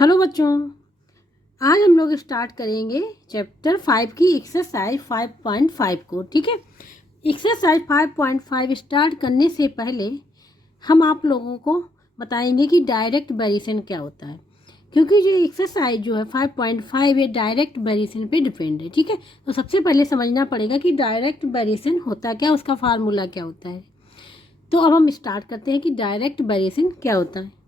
Hello बच्चों, आज हम लोग स्टार्ट करेंगे चैप्टर 5 की एक्सरसाइज 5.5 को। ठीक है, एक्सरसाइज 5.5 स्टार्ट करने से पहले हम आप लोगों को बताएंगे कि डायरेक्ट वेरिएशन क्या होता है, क्योंकि ये एक्सरसाइज जो है 5.5 ये डायरेक्ट वेरिएशन पे डिपेंड है। ठीक है, तो सबसे पहले समझना पड़ेगा कि डायरेक्ट वेरिएशन होता क्या, उसका फार्मूला क्या होता है। तो अब हम स्टार्ट करते हैं कि डायरेक्ट वेरिएशन क्या होता है।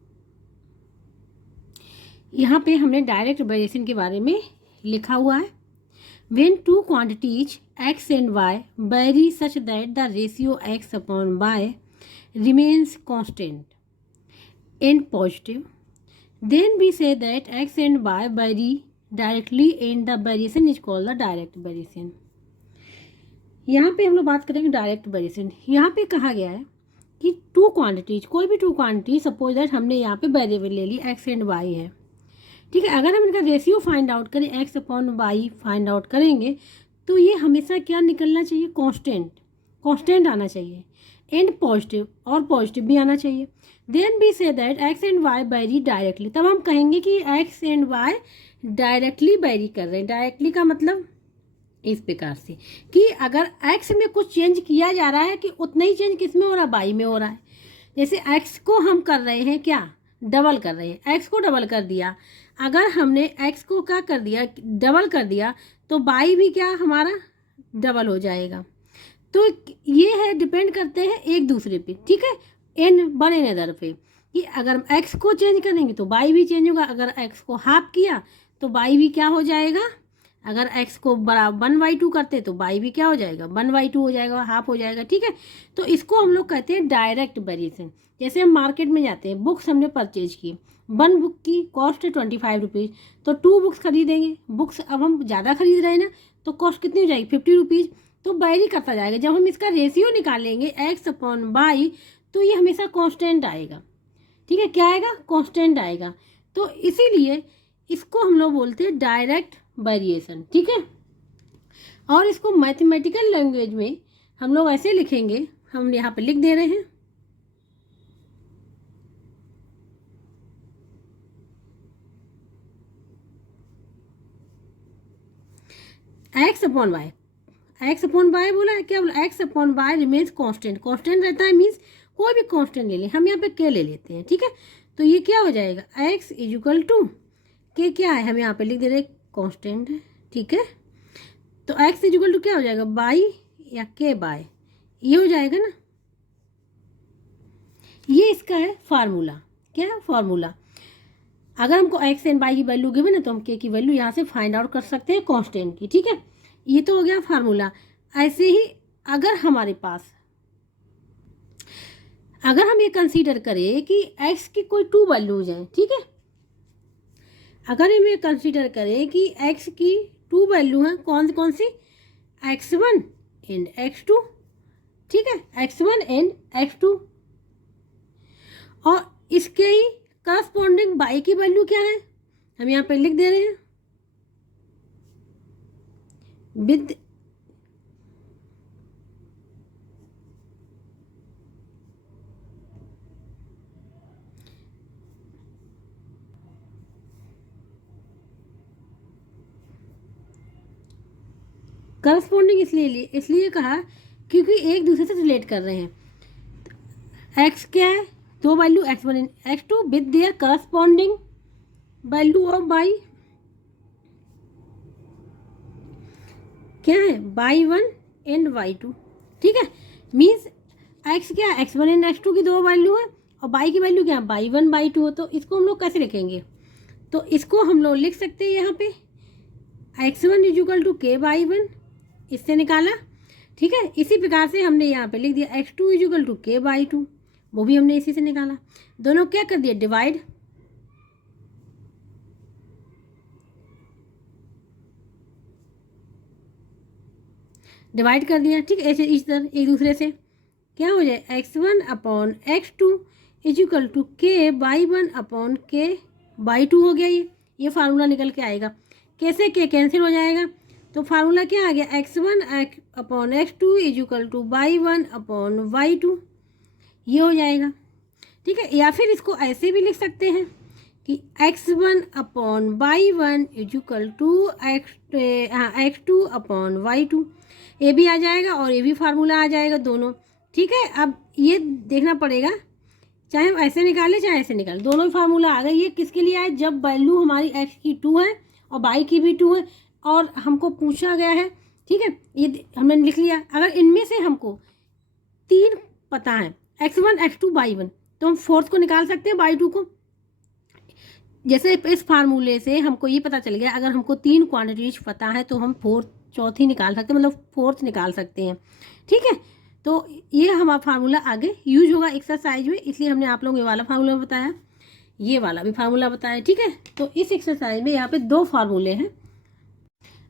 यहाँ पे हमने डायरेक्ट वेरिएशन के बारे में लिखा हुआ है। When two quantities x and y vary such that the ratio x upon y remains constant and positive, then we say that x and y vary directly and the variation is called the direct variation. यहाँ पे हम लोग बात करेंगे direct variation. यहाँ पे कहा गया है कि टू क्वांटिटीज, कोई भी टू क्वांटिटी, सपोज दैट हमने यहाँ पे वेरिएबल ले ली x एंड y है। ठीक है, अगर हम इनका रेशियो फाइंड आउट करें, X upon Y find out करेंगे तो ये हमेशा क्या निकलना चाहिए, कांस्टेंट आना चाहिए एंड पॉजिटिव, और पॉजिटिव भी आना चाहिए। देन बी से that X and Y vary directly, तब हम कहेंगे कि X and Y directly vary कर रहे हैं। डायरेक्टली का मतलब इस प्रकार से कि अगर एक्स में कुछ चेंज किया जा रहा है कि उतना ही चेंज किस में हो रहा है, वाई में हो रहा है। जैसे एक्स को हम कर रहे हैं क्या, डबल कर रहे हैं, एक्स को डबल कर दिया। अगर हमने एक्स को क्या कर दिया, डबल कर दिया, तो वाई भी क्या हमारा डबल हो जाएगा। तो ये है, डिपेंड करते हैं एक दूसरे पे। ठीक है, एन वन एन अदर पे, कि अगर एक्स को चेंज करेंगे तो वाई भी चेंज होगा। अगर एक्स को हाफ किया तो वाई भी क्या हो जाएगा, अगर एक्स को बराबर 1/2 करते तो वाई भी क्या हो जाएगा, 1/2 हो जाएगा, हाफ हो जाएगा। ठीक है, तो इसको हम लोग कहते हैं डायरेक्ट वेरिएशन। जैसे हम मार्केट में जाते हैं, बुक्स हमने परचेज की, 1 बुक की कॉस्ट है 25 रुपीज़, तो 2 बुक्स खरीदेंगे। बुक्स अब हम ज़्यादा खरीद रहे हैं ना, तो कॉस्ट कितनी हो जाएगी, 50 रुपीज़। तो वेरी करता जाएगा। जब हम इसका रेशियो निकालेंगे एक्स अपॉन वाई, तो ये हमेशा कांस्टेंट आएगा। ठीक है, क्या आएगा, कांस्टेंट आएगा। तो इसीलिए इसको हम लोग बोलते हैं डायरेक्ट वेरिएशन। ठीक है, और इसको मैथमेटिकल लैंग्वेज में हम लोग ऐसे लिखेंगे, हम यहाँ पे लिख दे रहे हैं, X upon Y. X upon Y बोला है, क्या बोला, X upon Y remains constant. Constant रहता है मीन्स कोई भी कांस्टेंट ले लें, हम यहाँ पे के ले लेते हैं। ठीक है, तो ये क्या हो जाएगा, एक्स इज इक्वल टू के, क्या है हम यहाँ पे लिख दे रहे हैं, कांस्टेंट है। ठीक है, तो एक्स इज इक्वल टू क्या हो जाएगा, बाई या के बाय, ये हो जाएगा ना। ये इसका है फार्मूला। क्या है फार्मूला, अगर हमको एक्स एंड वाई की वैल्यू गिवन है तो हम के की वैल्यू यहाँ से फाइंड आउट कर सकते हैं कांस्टेंट की। ठीक है, ये तो हो गया फार्मूला। ऐसे ही अगर हमारे पास, अगर हम ये कंसीडर करें कि एक्स की कोई 2 वैल्यूज हैं, ठीक है, अगर हम ये कंसीडर करें कि एक्स की 2 वैल्यू हैं, कौन कौन सी, x1 एंड x2। ठीक है, x1 एंड x2, और इसके ही करस्पॉन्डिंग बाई की वैल्यू क्या है, हम यहाँ पे लिख दे रहे हैं विद करस्पॉन्डिंग, इसलिए कहा क्योंकि एक दूसरे से रिलेट कर रहे हैं। एक्स क्या है, 2 value x1 and x2 with their corresponding value of by, क्या है, y1 एंड y2। ठीक है, मीन्स x क्या है, x1 एंड x2 की 2 वैल्यू है, और y की वैल्यू क्या है, y1 y2 है। तो इसको हम लोग कैसे लिखेंगे, तो इसको हम लोग लिख सकते हैं यहाँ पे x1 इज इक्वल टू के y1, इससे निकाला। ठीक है, इसी प्रकार से हमने यहाँ पे लिख दिया x2 इज इक्वल टू के y2, वो भी हमने इसी से निकाला। दोनों क्या कर दिया, डिवाइड कर दिया। ठीक है, ऐसे इस तरह एक दूसरे से क्या हो जाए, x1 upon x2 is equal to के y1 अपॉन के y2 हो गया। ये फार्मूला निकल के आएगा। कैसे, के कैंसिल हो जाएगा, तो फार्मूला क्या आ गया, x1 upon x2 is equal to y1 upon y2, ये हो जाएगा। ठीक है, या फिर इसको ऐसे भी लिख सकते हैं कि x1/y1 is equal to x2 upon y2, ये भी आ जाएगा और ये भी फार्मूला आ जाएगा दोनों। ठीक है, अब ये देखना पड़ेगा, चाहे हम ऐसे निकालें चाहे ऐसे निकालें, दोनों फार्मूला आ गए। ये किसके लिए आए, जब वैल्यू हमारी x की 2 है और y की भी 2 है और हमको पूछा गया है। ठीक है, ये हमने लिख लिया। अगर इनमें से हमको 3 पता है, x1 x2 y1, तो हम फोर्थ को निकाल सकते हैं y2 को। जैसे इस फार्मूले से हमको ये पता चल गया, अगर हमको 3 क्वांटिटीज पता है तो हम चौथी निकाल सकते हैं, मतलब फोर्थ निकाल सकते हैं। ठीक है, तो ये हमारा फार्मूला आगे यूज होगा एक्सरसाइज में, इसलिए हमने आप लोगों को ये वाला फार्मूला बताया, ये वाला भी फार्मूला बताया। ठीक है, तो इस एक्सरसाइज में यहाँ पे 2 फार्मूले हैं।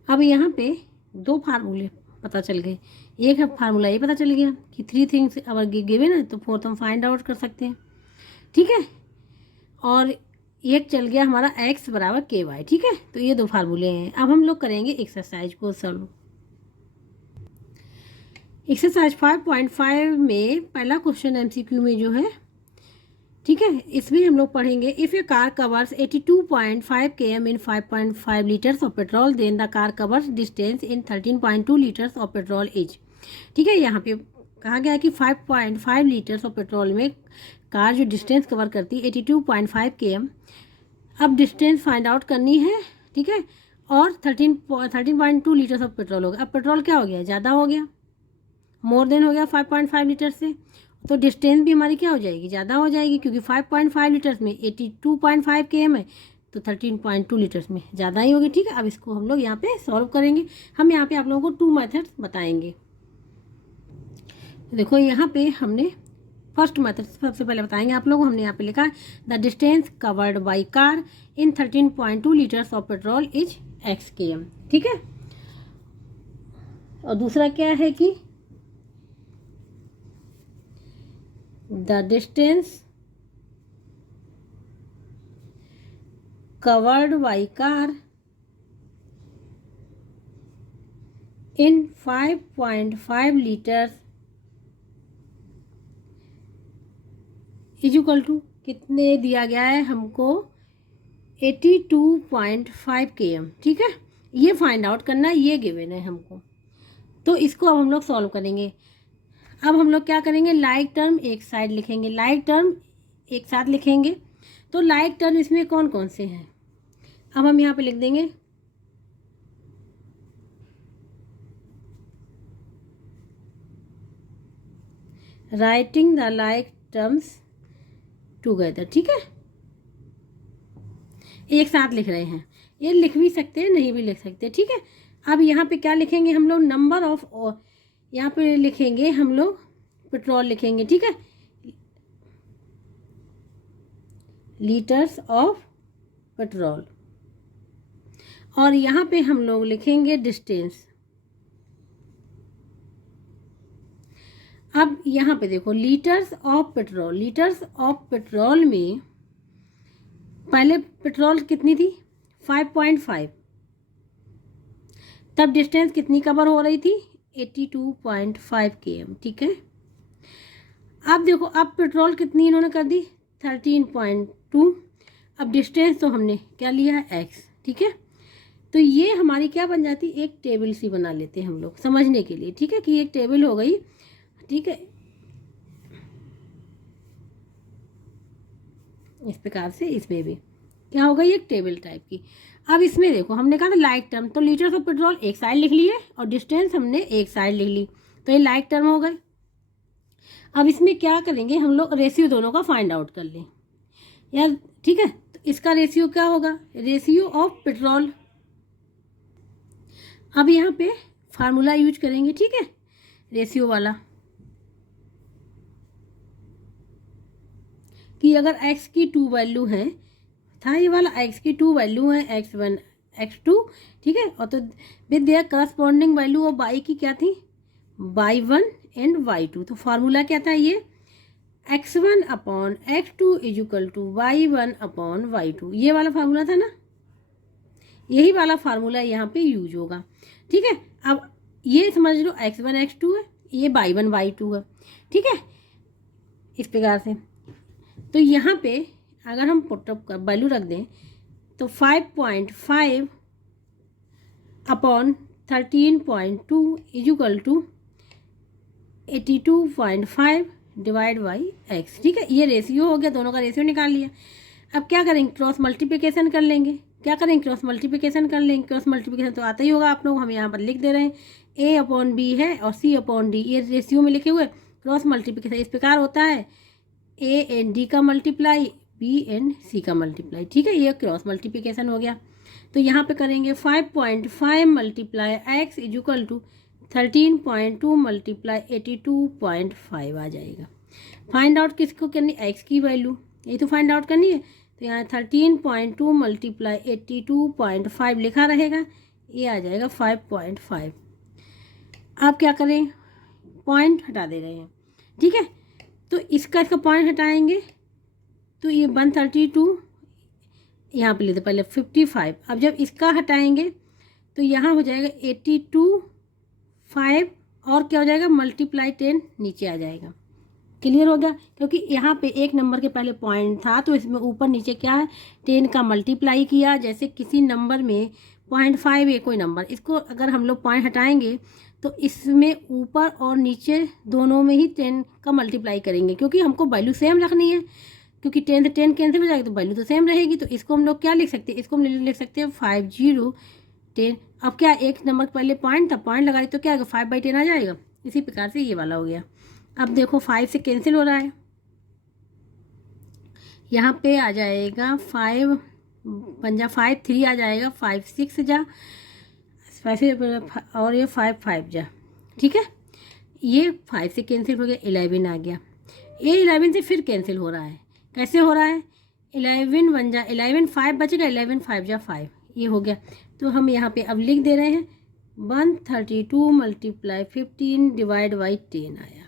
अब यहाँ पे 2 फार्मूले पता चल गए। एक फार्मूला ये पता चल गया कि 3 थिंग्स अगर गिवन है तो फोर्थ हम फाइंड आउट कर सकते हैं। ठीक है, और एक चल गया हमारा x बराबर ky। ठीक है, तो ये 2 फार्मूले हैं। अब हम लोग करेंगे एक्सरसाइज को सॉल्व। एक्सरसाइज 5.5 में पहला क्वेश्चन MCQ में जो है, ठीक है, इसमें हम लोग पढ़ेंगे if a car covers 82.5 km in 5.5 litres of petrol then the car covers distance in 13.2 litres of petrol each. ठीक है, यहाँ पे कहा गया है कि 5.5 लीटर्स ऑफ पेट्रोल में कार जो डिस्टेंस कवर करती है 82.5 km, अब डिस्टेंस फाइंड आउट करनी है। ठीक है, और 13.2 लीटर्स ऑफ पेट्रोल हो गया। अब पेट्रोल क्या हो गया, ज़्यादा हो गया, मोर देन हो गया 5.5 लीटर से, तो डिस्टेंस भी हमारी क्या हो जाएगी, ज़्यादा हो जाएगी, क्योंकि 5.5 लीटर्स में 82.5 km है तो 13.2 लीटर्स में ज़्यादा ही होगी। ठीक है, अब इसको हम लोग यहाँ पे सॉल्व करेंगे। हम यहाँ पे आप लोगों को 2 मेथड्स बताएंगे। देखो यहाँ पे हमने फर्स्ट मेथड सबसे पहले बताएंगे आप लोगों को। हमने यहाँ पे लिखा है the distance covered by car in 13.2 litres of petrol is x km। ठीक है, और दूसरा क्या है कि the distance covered by car in 5.5 litres equal to कितने दिया गया है हमको, 82.5 km। ठीक है, ये फाइंड आउट करना है, ये गिवन है हमको, तो इसको अब हम लोग सॉल्व करेंगे। अब हम लोग क्या करेंगे, लाइक टर्म एक साइड लिखेंगे, लाइक टर्म एक साथ लिखेंगे। तो लाइक टर्म इसमें कौन कौन से हैं, अब हम यहाँ पे लिख देंगे writing the like terms together. ठीक है, एक साथ लिख रहे हैं, ये लिख भी सकते हैं नहीं भी लिख सकते। ठीक है, अब यहाँ पे क्या लिखेंगे हम लोग, नंबर ऑफ, यहाँ पे लिखेंगे हम लोग पेट्रोल लिखेंगे। ठीक है, लीटर्स ऑफ पेट्रोल, और यहाँ पे हम लोग लिखेंगे डिस्टेंस। अब यहाँ पे देखो litres of petrol, litres of petrol में पहले पेट्रोल कितनी थी 5.5, तब डिस्टेंस कितनी कवर हो रही थी 82.5 km। ठीक है, अब देखो अब पेट्रोल कितनी इन्होंने कर दी 13.2, अब डिस्टेंस तो हमने क्या लिया है x। ठीक है, तो ये हमारी क्या बन जाती, एक टेबल सी बना लेते हैं हम लोग समझने के लिए। ठीक है, कि एक टेबल हो गई। ठीक है, इस प्रकार से इसमें भी क्या हो गई, एक टेबल टाइप की। अब इसमें देखो हमने कहा था लाइक टर्म, तो लीटर्स ऑफ पेट्रोल एक साइड लिख लिए और डिस्टेंस हमने एक साइड लिख ली, तो ये लाइक टर्म हो गए। अब इसमें क्या करेंगे हम लोग, रेशियो दोनों का फाइंड आउट कर लें यार। ठीक है, तो इसका रेशियो क्या होगा, रेशियो ऑफ पेट्रोल। अब यहाँ पे फार्मूला यूज करेंगे। ठीक है, रेशियो वाला, कि अगर x की 2 वैल्यू है, था ये वाला x की 2 वैल्यू है, x1 x2। ठीक है, और तो with their corresponding value of y की क्या थी y1 एंड y2। तो फार्मूला क्या था ये, x1 upon x2 is equal to y1 upon y2, ये वाला फार्मूला था ना, यही वाला फार्मूला यहाँ पे यूज होगा। ठीक है, अब ये समझ लो x1 x2 है, ये y1 y2 है। ठीक है, इस प्रकार से। तो यहाँ पे अगर हम पुटअप का वैल्यू रख दें तो 5.5 upon 13.2 is equal to 82.5 divide by X. ठीक है, ये रेशियो हो गया, दोनों का रेशियो निकाल लिया। अब क्या करेंगे, क्रॉस मल्टीप्लिकेशन कर लेंगे। क्या करेंगे, क्रॉस मल्टीप्लिकेशन कर लेंगे। क्रॉस मल्टीप्लिकेशन तो आता ही होगा आप लोग, हम यहाँ पर लिख दे रहे हैं a अपॉन बी है और c अपॉन डी, ये रेशियो में लिखे हुए। क्रॉस मल्टीप्लिकेशन इस प्रकार होता है a एंड डी का मल्टीप्लाई, b एंड c का मल्टीप्लाई। ठीक है, ये क्रॉस मल्टीप्लिकेशन हो गया। तो यहाँ पे करेंगे 5.5 multiply X is equal to 13.2 multiply 82.5 आ जाएगा। फाइंड आउट किसको करनी, एक्स की वैल्यू, यही तो फाइंड आउट करनी है। तो यहाँ 13.2 मल्टीप्लाई 82.5 लिखा रहेगा, ये आ जाएगा 5.5। आप क्या करें, पॉइंट हटा दे रहे हैं। ठीक है, तो इसका पॉइंट हटाएंगे तो ये 132 यहाँ पे लेते पहले 55। अब जब इसका हटाएंगे तो यहाँ हो जाएगा 82.5 और क्या हो जाएगा, मल्टीप्लाई 10 नीचे आ जाएगा। क्लियर हो गया, क्योंकि यहाँ पे एक नंबर के पहले पॉइंट था तो इसमें ऊपर नीचे क्या है, 10 का मल्टीप्लाई किया। जैसे किसी नंबर में 0.5 है कोई नंबर, इसको अगर हम लोग पॉइंट हटाएंगे तो इसमें ऊपर और नीचे दोनों में ही 10 का मल्टीप्लाई करेंगे, क्योंकि हमको वैल्यू सेम रखनी है। क्योंकि 10 से 10 कैंसिल हो जाएगी तो वैल्यू तो सेम रहेगी। तो इसको हम लोग क्या लिख सकते हैं, इसको हम लिख सकते हैं 5010। अब क्या, एक नंबर पहले पॉइंट था, पॉइंट लगा दी तो क्या आएगा, 5/10 आ जाएगा। इसी प्रकार से ये वाला हो गया। अब देखो 5 से कैंसिल हो रहा है, यहाँ पे आ जाएगा 5 पंजा 5 3 आ जाएगा, 5 6 जा वैसे, और ये 5 5 जा। ठीक है, ये 5 से कैंसिल हो गया, 11 आ गया। ये 11 से फिर कैंसिल हो रहा है, कैसे हो रहा है, 11 1 जा 11, 5 बचेगा, 11 5 जा 5, ये हो गया। तो हम यहाँ पे अब लिख दे रहे हैं 132 मल्टीप्लाई 15 डिवाइड बाई 10 आया,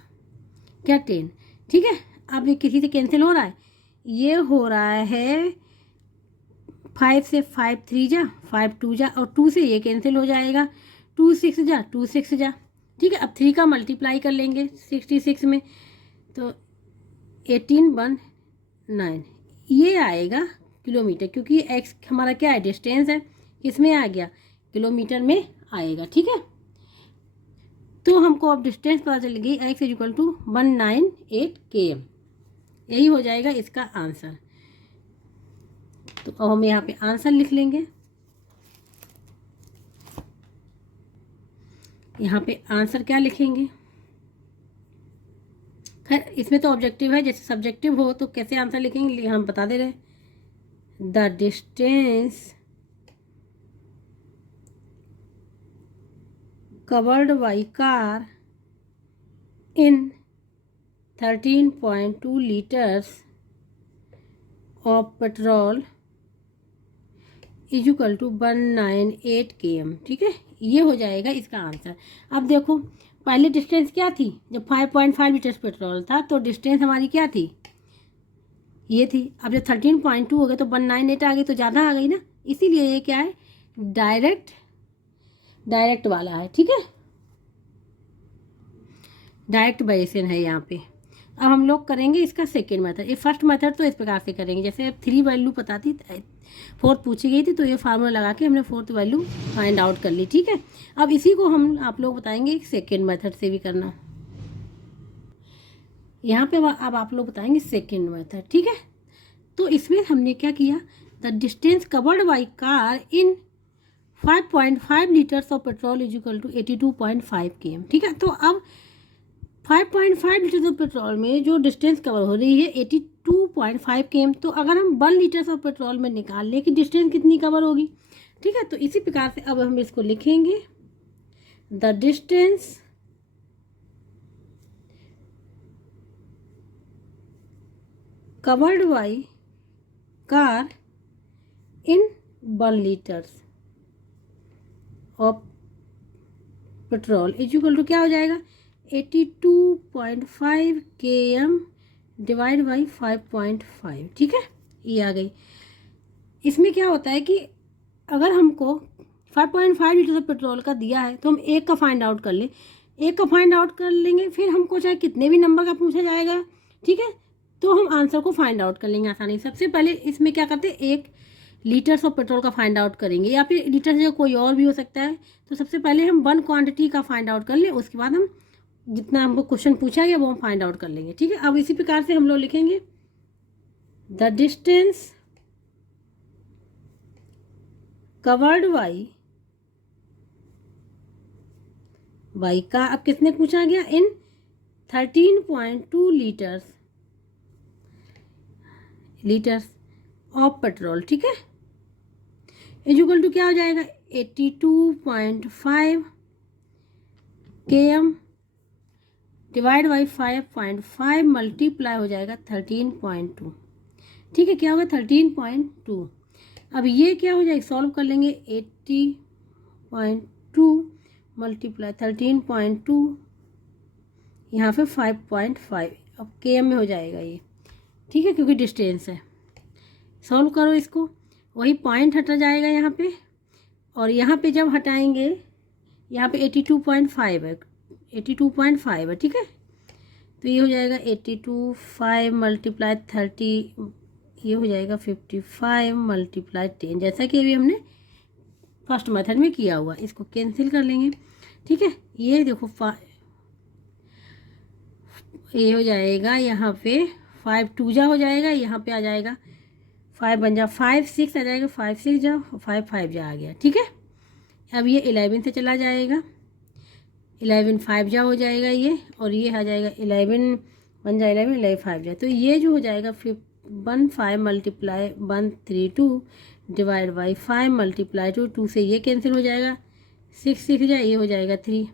क्या 10। ठीक है, अब ये किसी से कैंसिल हो रहा है, ये हो रहा है 5 से 5 3 जा 5 2 जा, और 2 से ये कैंसिल हो जाएगा, 2 6 जा 2 6 जा। ठीक है, अब 3 का मल्टीप्लाई कर लेंगे 66 में, तो 18 1 9, ये आएगा किलोमीटर, क्योंकि एक्स हमारा क्या है, डिस्टेंस है, किसमें आ गया, किलोमीटर में आएगा। ठीक है, तो हमको अब डिस्टेंस पता चल गई, X is equal to 198 km, यही हो जाएगा इसका आंसर। तो अब हम यहाँ पे आंसर लिख लेंगे, यहाँ पे आंसर क्या लिखेंगे, खैर इसमें तो ऑब्जेक्टिव है, जैसे सब्जेक्टिव हो तो कैसे आंसर लिखेंगे, हम बता दे रहे हैं, the distance covered by car in 13.2 liters of petrol is equal to 198 km। ठीक है, ये हो जाएगा इसका आंसर। अब देखो पहले डिस्टेंस क्या थी, जब 5.5 लीटर्स पेट्रोल था तो डिस्टेंस हमारी क्या थी, ये थी। अब जब 13.2 हो गए तो 198 आ गई, तो ज़्यादा आ गई ना, इसीलिए ये क्या है, डायरेक्ट वाला है। ठीक है, डायरेक्ट वेरिएशन है यहाँ पे। अब हम लोग करेंगे इसका सेकेंड मेथड। ये फर्स्ट मेथड तो इस प्रकार से करेंगे, जैसे 3 वैल्यू पता थी, 4th पूछी गई थी, तो ये फार्मूला लगा के हमने 4th वैल्यू फाइंड आउट कर ली। ठीक है, अब इसी को हम आप लोग बताएंगे सेकेंड मेथड से भी करना। यहाँ पे अब आप लोग बताएंगे सेकेंड मेथड। ठीक है, तो इसमें हमने क्या किया, the distance covered by car in 5.5 litres of petrol is equal to 82.5 km। ठीक है, तो अब 5.5 लीटर्स ऑफ पेट्रोल में जो डिस्टेंस कवर हो रही है 82.5 km, तो अगर हम 1 लीटर्स ऑफ पेट्रोल में निकाल लें कि डिस्टेंस कितनी कवर होगी। ठीक है, तो इसी प्रकार से अब हम इसको लिखेंगे, the distance covered by car in 1 litres of petrol is equal to क्या हो जाएगा, 82.5 km डिवाइड बाई 5.5। ठीक है, ये आ गई। इसमें क्या होता है कि अगर हमको 5.5 लीटर पेट्रोल का दिया है तो हम एक का फाइंड आउट कर लें, फिर हमको चाहे कितने भी नंबर का पूछा जाएगा। ठीक है, तो हम आंसर को फाइंड आउट कर लेंगे आसानी। सबसे पहले इसमें क्या करते हैं, 1 लीटर्स ऑफ पेट्रोल का फाइंड आउट करेंगे, या फिर लीटर जगह कोई और भी हो सकता है। तो सबसे पहले हम 1 क्वांटिटी का फाइंड आउट कर लें, उसके बाद हम जितना हमको क्वेश्चन पूछा गया वो हम फाइंड आउट कर लेंगे। ठीक है, अब इसी प्रकार से हम लोग लिखेंगे द डिस्टेंस कवर्ड बाई का अब कितने पूछा गया, इन 13.2 लीटर्स ऑफ पेट्रोल। ठीक है, इक्वल टू क्या हो जाएगा, 82.5 km डिवाइड बाई 5.5 मल्टीप्लाई हो जाएगा 13.2। ठीक है, क्या होगा 13.2। अब ये क्या हो जाएगा, सॉल्व कर लेंगे, 80.2 मल्टीप्लाई 13.2, यहाँ पे 5.5, अब km में हो जाएगा ये। ठीक है, क्योंकि डिस्टेंस है। सॉल्व करो इसको, वही पॉइंट हटा जाएगा यहाँ पे, और यहाँ पे जब हटाएंगे यहाँ पे 82.5 है, 82.5 है। ठीक है, तो ये हो जाएगा 82.5 मल्टीप्लाई 30, ये हो जाएगा 55 मल्टीप्लाई 10, जैसा कि अभी हमने फर्स्ट मेथड में किया हुआ। इसको कैंसिल कर लेंगे। ठीक है, ये देखो ये हो जाएगा यहाँ पे 5 2 जा हो जाएगा, यहाँ पे आ जाएगा 5 बन जा 5 6 आ जाएगा, 5 6 जा 5 5 जा आ गया। ठीक है, अब ये 11 से चला जाएगा, 11 5 जा हो जाएगा ये, और ये आ जाएगा 11 बन जा 11 11 5 जा, तो ये जो हो जाएगा 15 मल्टीप्लाई 132 डिवाइड बाई 5 मल्टीप्लाई 2 से ये कैंसिल हो जाएगा, 6 6 जा ये हो जाएगा 3,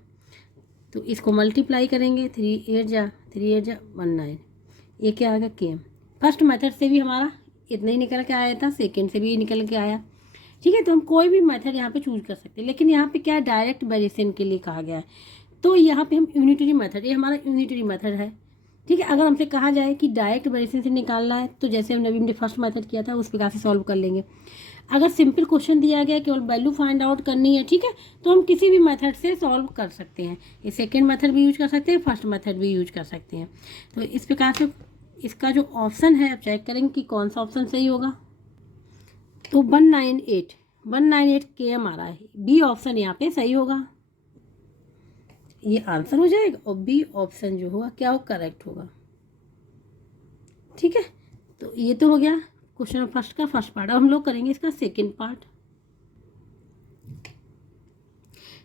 तो इसको मल्टीप्लाई करेंगे, 3 8 जा 19, ये क्या आ गया km। फर्स्ट मेथड से भी हमारा इतना ही निकल के आया था, सेकंड से भी निकल के आया। ठीक है, तो हम कोई भी मेथड यहाँ पे चूज कर सकते हैं, लेकिन यहाँ पे क्या है, डायरेक्ट वेरिएशन के लिए कहा गया है, तो यहाँ पे हम यूनिटरी मेथड, ये हमारा यूनिटरी मेथड है। ठीक है, अगर हमसे कहा जाए कि डायरेक्ट वेरिएशन से निकालना है, तो जैसे हमने फर्स्ट मेथड किया था उस प्रकार से सॉल्व कर लेंगे। अगर सिंपल क्वेश्चन दिया गया केवल वैल्यू फाइंड आउट करनी है, ठीक है, तो हम किसी भी मेथड से सॉल्व कर सकते हैं। ये सेकेंड मेथड भी यूज कर सकते हैं, फर्स्ट मेथड भी यूज कर सकते हैं। तो इस प्रकार से इसका जो ऑप्शन है, अब चेक करेंगे कि कौन सा ऑप्शन सही होगा। तो 198 km आ रहा है, बी ऑप्शन यहाँ पे सही होगा, ये आंसर हो जाएगा, और बी ऑप्शन जो होगा क्या हो, करेक्ट होगा। ठीक है, तो ये तो हो गया क्वेश्चन फर्स्ट का फर्स्ट पार्ट। अब हम लोग करेंगे इसका सेकंड पार्ट।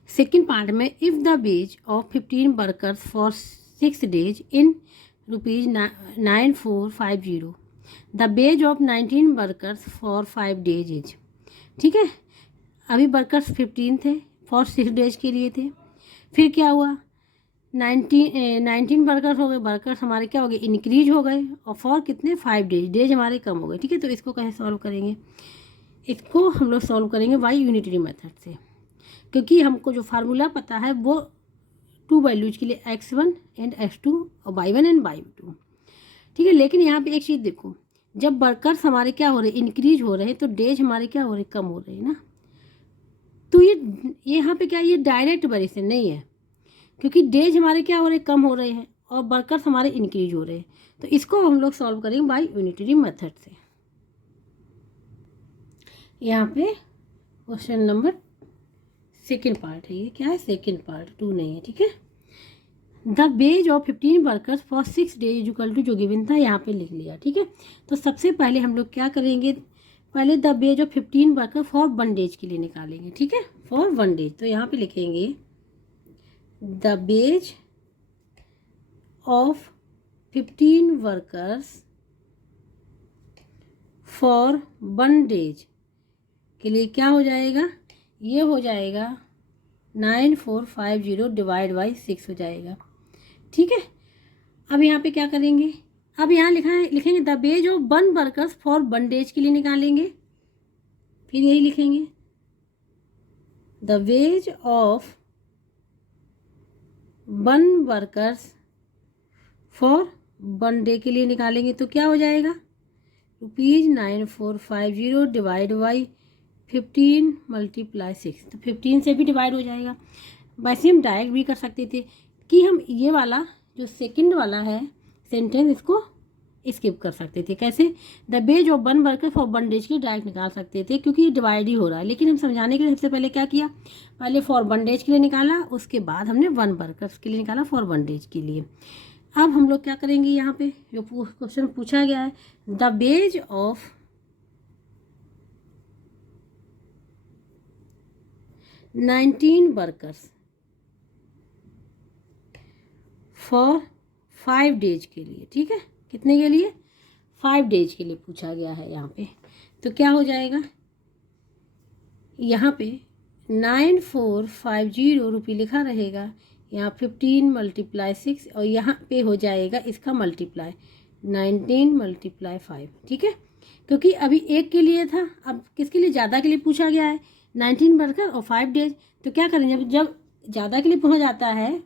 सेकंड पार्ट में if the wage of 15 workers for 6 days in ₹9450 the wage of 19 workers for 5 days is. ठीक है, अभी वर्कर्स 15 थे, फॉर 6 days के लिए थे, फिर क्या हुआ 19 वर्कर्स हो गए, वर्कर्स हमारे क्या हो गए, इंक्रीज हो गए, और फॉर कितने 5 डेज हमारे कम हो गए। ठीक है, तो इसको कैसे सॉल्व करेंगे, इसको हम लोग सॉल्व करेंगे बाई यूनिटरी मेथड से, क्योंकि हमको जो फार्मूला पता है वो 2 वैल्यूज के लिए x1 एंड x2 और y1 एंड y2। ठीक है, लेकिन यहाँ पे एक चीज़ देखो, जब वर्कर्स हमारे क्या हो रहे, इंक्रीज हो रहे हैं, तो डेज हमारे क्या हो रहे, कम हो रहे हैं ना। तो ये यहाँ पे क्या, ये डायरेक्ट वेरिएशन नहीं है, क्योंकि डेज हमारे क्या हो रहे, कम हो रहे हैं, और वर्कर्स हमारे इंक्रीज हो रहे हैं। तो इसको हम लोग सॉल्व करेंगे बाय यूनिटरी मेथड से। यहाँ पे क्वेश्चन नंबर सेकेंड पार्ट है, ये क्या है, सेकेंड पार्ट 2 नहीं है। ठीक है, the wage of 15 workers for 6 days equal to जो गिवन था यहाँ पे लिख लिया। ठीक है, तो सबसे पहले हम लोग क्या करेंगे, पहले the wage of 15 worker for 1 day के लिए निकालेंगे। ठीक है, फॉर 1 day, तो यहाँ पे लिखेंगे the wage of 15 workers for 1 day के लिए क्या हो जाएगा, ये हो जाएगा 9450 डिवाइड बाई 6 हो जाएगा। ठीक है, अब यहाँ पे क्या करेंगे, अब यहाँ लिखेंगे the wage of 1 workers for 1 day के लिए निकालेंगे, फिर यही लिखेंगे the wage of 1 workers for 1 day के लिए निकालेंगे, तो क्या हो जाएगा ₹9450 डिवाइड बाई 15 मल्टीप्लाई 6, तो 15 से भी डिवाइड हो जाएगा। वैसे हम डायरेक्ट भी कर सकते थे कि हम ये वाला जो सेकंड वाला है सेंटेंस, इसको स्किप कर सकते थे। कैसे? The beige of 1 worker for 1 days के लिए डायरेक्ट निकाल सकते थे, क्योंकि ये डिवाइड ही हो रहा है। लेकिन हम समझाने के लिए सबसे पहले क्या किया, पहले फॉर 1 डेज के लिए निकाला, उसके बाद हमने 1 वर्कर्स के लिए निकाला फॉर 1 डेज के लिए। अब हम लोग क्या करेंगे, यहाँ पे जो क्वेश्चन पूछा गया है, the beige of 19 workers for 5 days के लिए, ठीक है, कितने के लिए? 5 डेज के लिए पूछा गया है यहाँ पे। तो क्या हो जाएगा, यहाँ पे 9450 रुपये लिखा रहेगा, यहाँ 15 × 6 और यहाँ पे हो जाएगा इसका मल्टीप्लाई 19 × 5, ठीक है, क्योंकि अभी एक के लिए था, अब किसके लिए? ज़्यादा के लिए पूछा गया है, 19 वर्कर और 5 डेज। तो क्या करेंगे, जब ज़्यादा के लिए पहुँच जाता है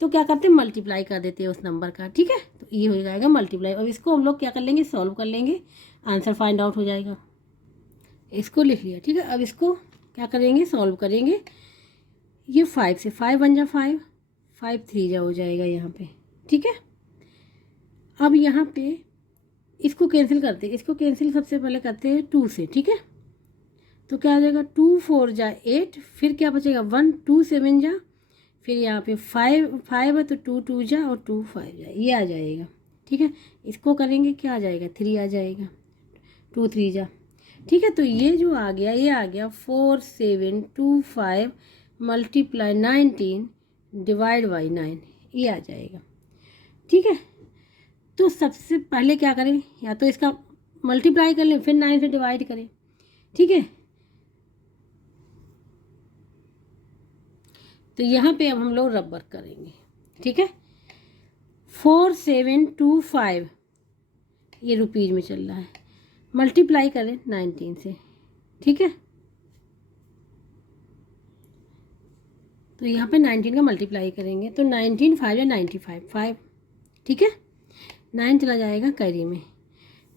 तो क्या करते हैं, मल्टीप्लाई कर देते हैं उस नंबर का, ठीक है। तो ये हो जाएगा मल्टीप्लाई। अब इसको हम लोग क्या कर लेंगे, सॉल्व कर लेंगे, आंसर फाइंड आउट हो जाएगा। इसको लिख लिया, ठीक है। अब इसको क्या करेंगे, सॉल्व करेंगे। ये 5 से 5 बन जा 5, 5 3 जा हो जाएगा यहाँ पे, ठीक है। अब यहाँ पे इसको कैंसिल करते हैं, इसको कैंसिल सबसे पहले करते हैं 2 से, ठीक है। तो क्या आ जाएगा, 2 4 जा 8, फिर क्या बचेगा 1, 2 7 जा, फिर यहाँ पे 5 है तो 2 2 जा और 2 5 जा, ये आ जाएगा, ठीक है। इसको करेंगे, क्या आ जाएगा, 3 आ जाएगा, 2 3 जा, ठीक है। तो ये जो आ गया, ये आ गया 4 7 2 5 × 19 डिवाइड बाई 9, ये आ जाएगा, ठीक है। तो सबसे पहले क्या करें, या तो इसका मल्टीप्लाई कर लें, फिर 9 से डिवाइड करें, ठीक है। तो यहाँ पे अब हम लोग रब वर्क करेंगे, ठीक है। 4 7 2 5 ये रुपीज़ में चल रहा है, मल्टीप्लाई करें 19 से, ठीक है। तो यहाँ पे 19 का मल्टीप्लाई करेंगे, तो 19 5 या 95 5, ठीक है। 9 चला जाएगा कैरी में,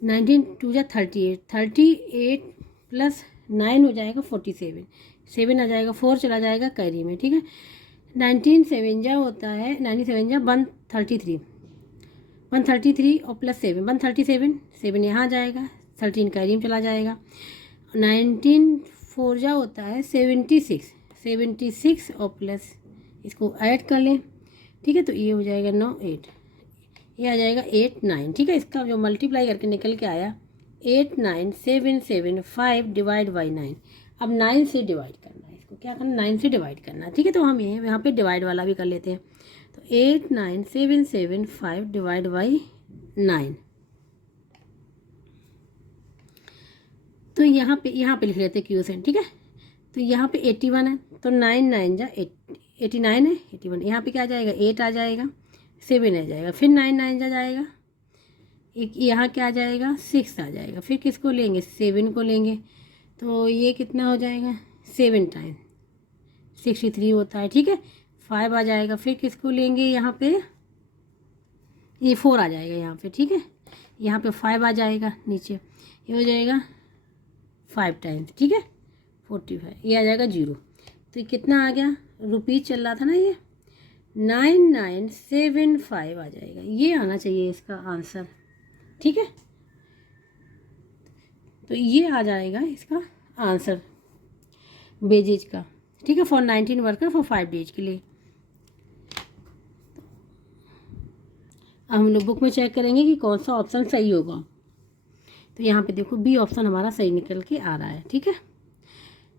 19 2 जा 38, 38 + 9 हो जाएगा 47, 7 आ जाएगा, 4 चला जाएगा कैरी में, ठीक है। 19 7 जा होता है, 97 जा 133, 133 और +7 137, 7 यहाँ आ जाएगा, 13 कैरी में चला जाएगा। 19 4 जा होता है 76, 76 और प्लस इसको ऐड कर लें, ठीक है। तो ये हो जाएगा 9 8, ये आ जाएगा 8 9, ठीक है। इसका जो मल्टीप्लाई करके निकल के आया 8 9 7 7 5 डिवाइड बाई 9। अब 9 से डिवाइड करना है, इसको क्या करना, 9 से डिवाइड करना है, ठीक है। तो हम ये यहाँ पे डिवाइड वाला भी कर लेते हैं। तो 8 9 7 7 5 डिवाइड बाई 9। तो यहाँ पे लिख लेते हैं क्यूसेंट, ठीक है। तो यहाँ पे 81 है, तो 9 9 जा 89 है, 81 यहाँ पे क्या आ जाएगा, 8 आ जाएगा, 7 आ जाएगा, फिर 9 9 जा जाएगा, एक यहाँ क्या आ जाएगा, 6 आ जाएगा, फिर किसको लेंगे, 7 को लेंगे। तो ये कितना हो जाएगा, 7 टाइम 63 होता है, ठीक है। 5 आ जाएगा, फिर किसको लेंगे, यहाँ पे ये 4 आ जाएगा यहाँ पे, ठीक है। यहाँ पे 5 आ जाएगा नीचे, ये हो जाएगा 5 टाइम्स, ठीक है, 45, ये आ जाएगा 0। तो कितना आ गया, रुपीज़ चल रहा था ना, ये 9975 आ जाएगा, ये आना चाहिए इसका आंसर, ठीक है। तो ये आ जाएगा इसका आंसर वेजेज का, ठीक है, फॉर 19 वर्कर फॉर 5 डेज के लिए। अब हम लोग बुक में चेक करेंगे कि कौन सा ऑप्शन सही होगा। तो यहाँ पे देखो बी ऑप्शन हमारा सही निकल के आ रहा है, ठीक है।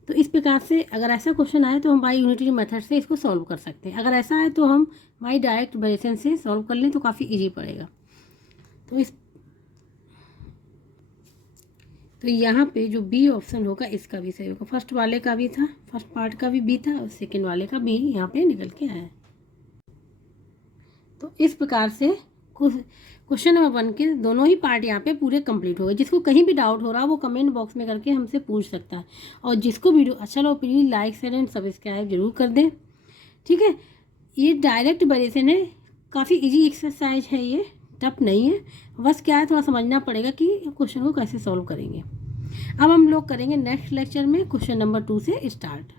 तो इस प्रकार से अगर ऐसा क्वेश्चन आए तो हम बाई यूनिटरी मेथड से इसको सॉल्व कर सकते हैं। अगर ऐसा है तो हम बाई डायरेक्ट वेरिएशन से सॉल्व कर लें तो काफ़ी इजी पड़ेगा। तो यहाँ पे जो बी ऑप्शन होगा इसका भी सही होगा, फर्स्ट वाले का भी था, फर्स्ट पार्ट का भी बी था और सेकेंड वाले का बी यहाँ पे निकल के आया। तो इस प्रकार से क्वेश्चन नंबर 1 के दोनों ही पार्ट यहाँ पे पूरे कंप्लीट हो गए। जिसको कहीं भी डाउट हो रहा है वो कमेंट बॉक्स में करके हमसे पूछ सकता है। और जिसको वीडियो अच्छा लगे please like share and subscribe जरूर कर दें, ठीक है। ये डायरेक्ट वेरिएशन है, काफ़ी इजी एक्सरसाइज है, ये टफ नहीं है, बस क्या है थोड़ा समझना पड़ेगा कि क्वेश्चन को कैसे सॉल्व करेंगे। अब हम लोग करेंगे नेक्स्ट लेक्चर में क्वेश्चन नंबर 2 से स्टार्ट।